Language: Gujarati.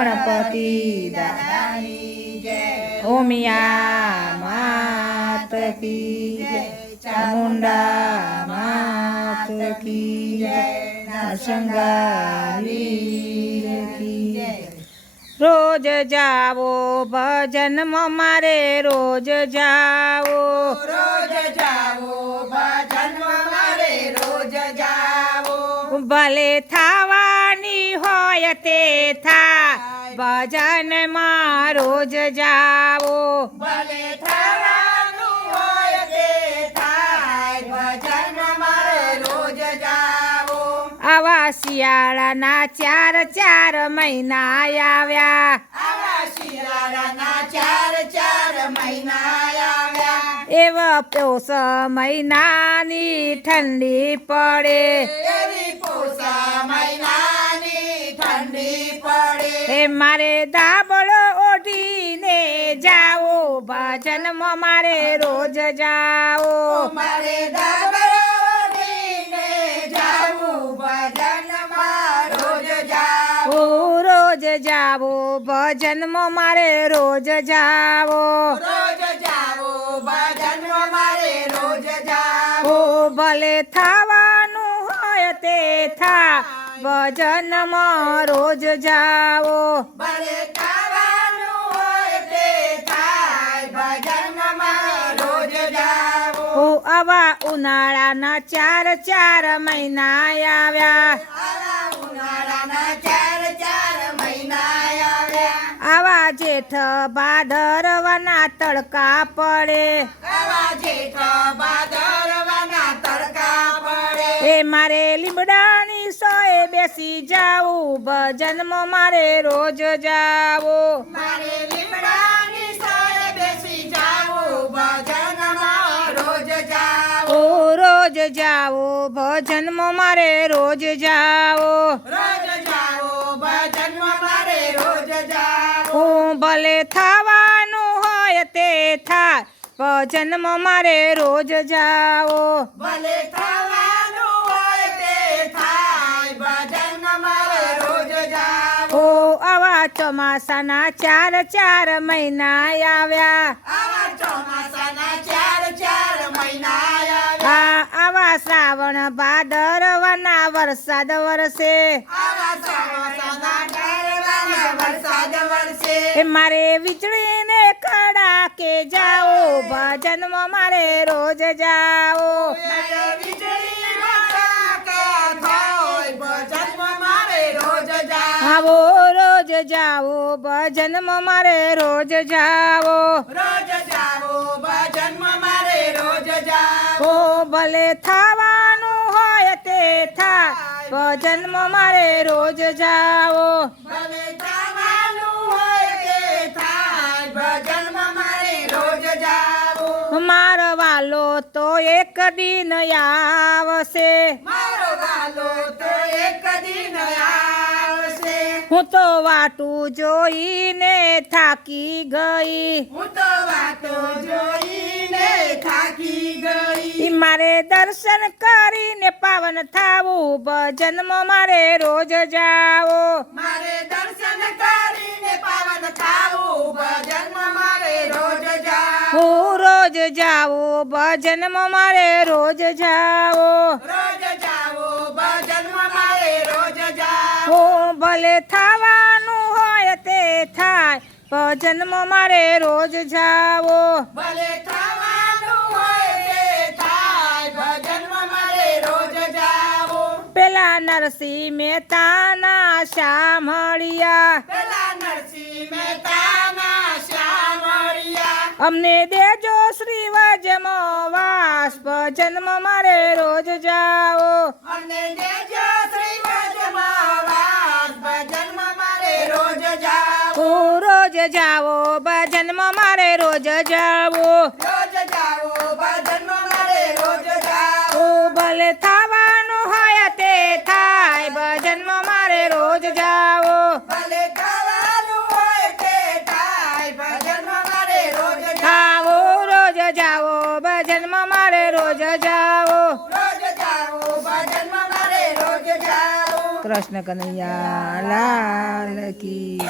ગણપતિ ઓમિયા માત કી ચામુંડા માત કી કી રોજ જાવો ભજનમાં મારે રોજ જાવો. રોજ જાવો ભજનમાં મારે રોજ જાવો. ભલે થાવાની હોય તે થા. ભજનમાં રોજ જાવો ભલે થવાનું હોય તે થાય ભજનમાં મારે રોજ જાવો. આવા શિયાળાના ચાર ચાર મહિના આવ્યા. આવા શિયાળાના ચાર ચાર મહિના આવ્યા. એવા પોષ મહિનાની ઠંડી પડે. એવી પોસા મહિનાની ઠંડી એ મારે દાબળો ઓઢીને જાઓ ભજનમાં મારે રોજ જાઓ. મારે દાબરોડીને જાવું ભજનમાં રોજ જાવું હું રોજ જાવો ભજનમાં મારે રોજ જાવો રોજ જાવો ભજનમાં મારે રોજ જાવું ભલે થવાનું હોય તે થા ભજનમાં રોજ જાઓ ભલે ખાવાનું હોય તે થાય ભજનમાં મારે રોજ જાવું. હું આવા ઉનાળાના ચાર ચાર મહિના આવ્યા. આવા ઉનાળાના ચાર ચાર મહિના આવ્યા. આવા જેઠ ભાદરવાના તડકા પડે. આવા જેઠ ભાદરવાના તડકા પડે. એ મારે લીમડાની સોએ બેસી જાવું ભજનમાં મારે રોજ જાવો. મારે લીમડાની સાએ બેસી જાવું ભજનમાં રોજ જાઓ રોજ જાવો ભજનમાં મારે રોજ જાવો. રોજ જાવો ભજનમાં મારે રોજ જાવું. હું ભલે થવાનું હોય તે થાય ભજનમાં મારે રોજ જાવો. ભલે થવાનું ઓ આવા ચોમાસાના ચાર ચાર મહિના આવ્યા. આવા શ્રાવણ ભાદરવાના વરસાદ વરસે. મારે વીજળી ને કડાકે જાઓ ભજનમાં મારે રોજ જાઓ. આવો રોજ જાવો ભજનમાં મારે રોજ જાઓ રોજ જાવો ભજનમાં મારે રોજ જાવો. ભલે થવાનું હોય તે થા ભજનમાં મારે રોજ જાઓ ભલે થવાનું હોય તે થાય ભજનમાં મારે રોજ જાવો. મારવાલો તો એક દિન આવશે. મારો હું તો વાટું જોઈને થાકી ગઈ. હું તો વાટું જોઈને થાકી ગઈ. મારે દર્શન કરીને પાવન થાવું. ભજનમાં મારે રોજ જાઓ મારે દર્શન કરીને પાવન થાવું. ભજનમાં મારે રોજ જાવો હું રોજ જાવો. ભજનમાં મારે રોજ જાઓ રોજ જાવો. ભલે થવાનું હોય તે થાય ભજનમાં મારે રોજ જાઓ ભલે થવાનું હોય તે થાય ભજનમાં મારે રોજ જાવો. પેલા નરસિંહ મહેતાના શામળિયા પેલા નરસિંહ મહેતાના શ્યામળિયા. અમને દેજો શ્રી વજમો વાસ ભજનમાં મારે રોજ જાઓ અમને દેજો શ્રી વજમાં વાસ મારે રોજ જાવો. રોજ મારે જાવો. રોજ જાવો ભજનમાં મારે રોજ જાવું. ભલે થવાનું હોય તે થાય ભજન મારે રોજ જાવો. ભલે થવાનું હોય તે થાય ભજન મારે રોજ જાવો રોજ જાવો ભજન મારે રોજ જાઓ કૃષ્ણ કનૈયા લાલ કી.